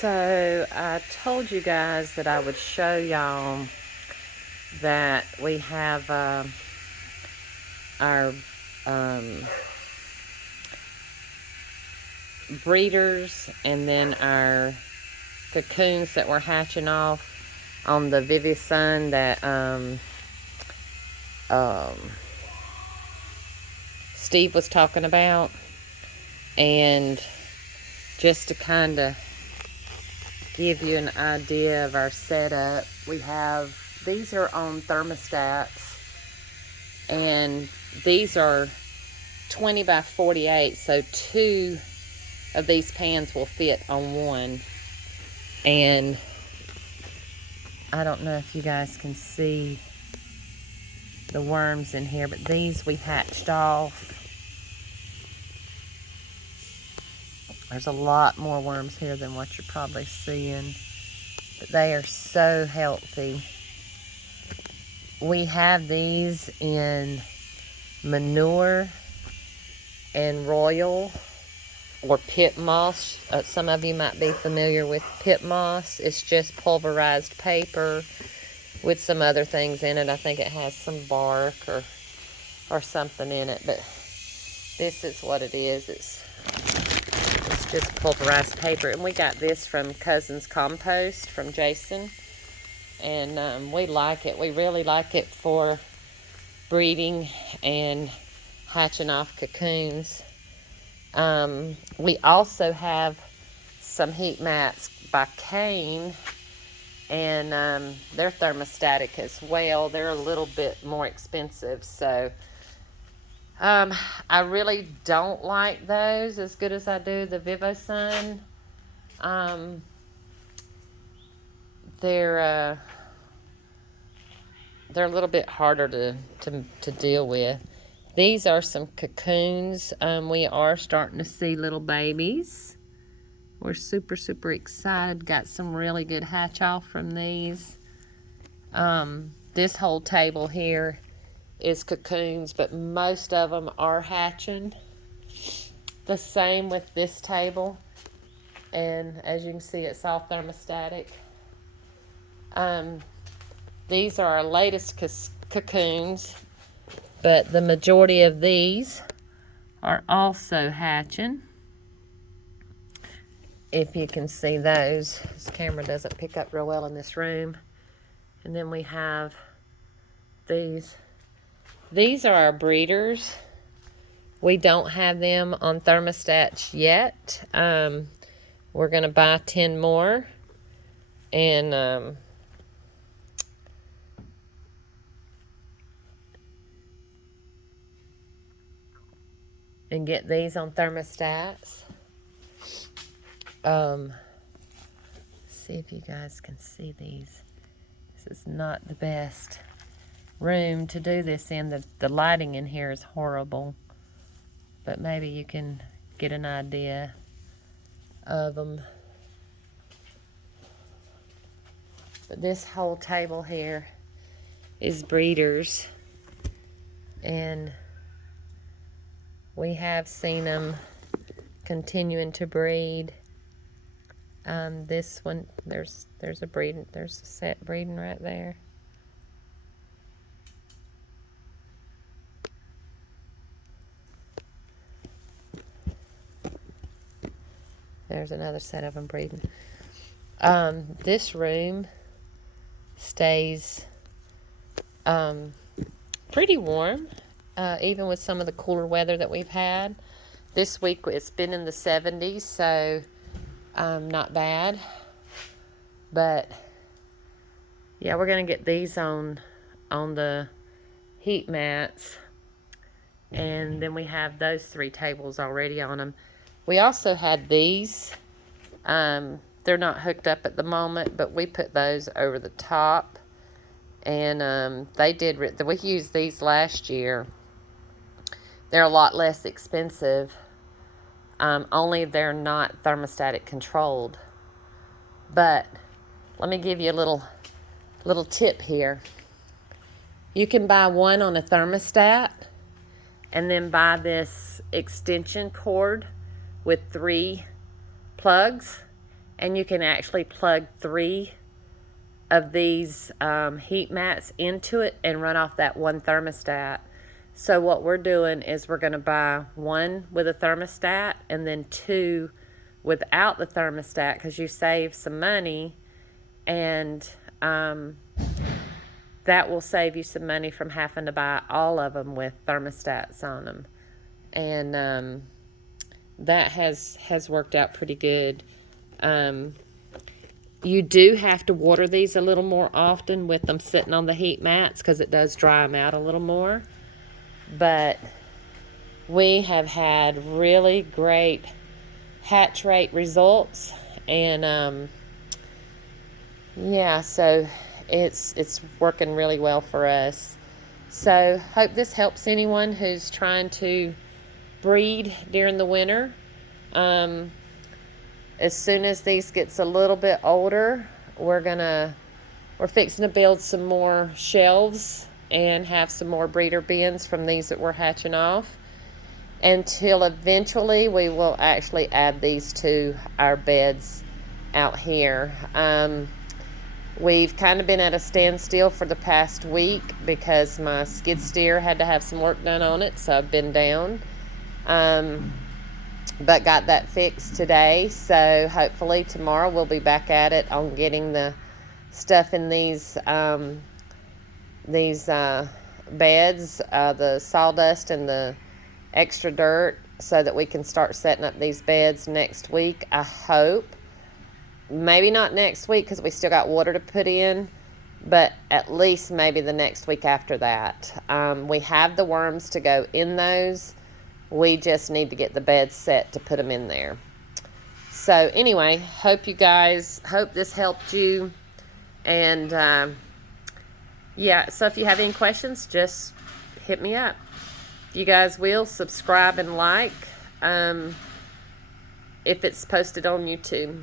So I told you guys that I would show y'all that we have our breeders and then our cocoons that we're hatching off on the Vivisun that Steve was talking about. And just to kind of give you an idea of our setup, these are on thermostats, and these are 20 by 48, so 2 of these pans will fit on one. And I don't know if you guys can see the worms in here, but these we hatched off. There's a lot more worms here than what you're probably seeing, but they are so healthy. We have these in manure and royal or pit moss. Some of you might be familiar with pit moss. It's just pulverized paper with some other things in it. I think it has some bark or something in it, but this is what it is. It's just pulverized paper. And we got this from Cousin's Compost from Jason, and we like it. We really like it for breeding and hatching off cocoons. We also have some heat mats by Kane, and they're thermostatic as well. They're a little bit more expensive, so I really don't like those as good as I do the Vivosun. They're a little bit harder to deal with. These are some cocoons. We are starting to see little babies. We're super, super excited. Got some really good hatch off from these. This whole table here is cocoons, but most of them are hatching. The same with this table. And as you can see, it's all thermostatic. These are our latest cocoons, but the majority of these are also hatching. If you can see those, this camera doesn't pick up real well in this room. And then we have these. These are our breeders. We don't have them on thermostats yet. We're going to buy 10 more. And get these on thermostats. See if you guys can see these. This is not the best room to do this in. The lighting in here is horrible, but maybe you can get an idea of them. But this whole table here is breeders, and we have seen them continuing to breed. This one, there's a set breeding right there. There's another set of them breeding. This room stays pretty warm, even with some of the cooler weather that we've had. This week it's been in the 70s, so not bad. But yeah, we're gonna get these on the heat mats, and then we have those 3 tables already on them. We also had these. They're not hooked up at the moment, but we put those over the top, and we used these last year. They're a lot less expensive, only they're not thermostatic controlled. But let me give you a little tip here. You can buy one on a thermostat and then buy this extension cord with 3 plugs, and you can actually plug 3 of these heat mats into it and run off that one thermostat. So what we're doing is we're going to buy 1 with a thermostat and then 2 without the thermostat, because you save some money, and that will save you some money from having to buy all of them with thermostats on them. And that has worked out pretty good. You do have to water these a little more often with them sitting on the heat mats, because it does dry them out a little more. But we have had really great hatch rate results, and yeah, so it's working really well for us. So hope this helps anyone who's trying to breed during the winter. As soon as these gets a little bit older, we're fixing to build some more shelves and have some more breeder bins from these that we're hatching off, until eventually we will actually add these to our beds out here. We've kind of been at a standstill for the past week because my skid steer had to have some work done on it, so I've been down. But got that fixed today, so hopefully tomorrow we'll be back at it on getting the stuff in these beds, the sawdust and the extra dirt, so that we can start setting up these beds next week, I hope. Maybe not next week because we still got water to put in, but at least maybe the next week after that. We have the worms to go in those. We just need to get the beds set to put them in there. So anyway, hope this helped you. And yeah, so if you have any questions, just hit me up. You guys will subscribe and like if it's posted on YouTube.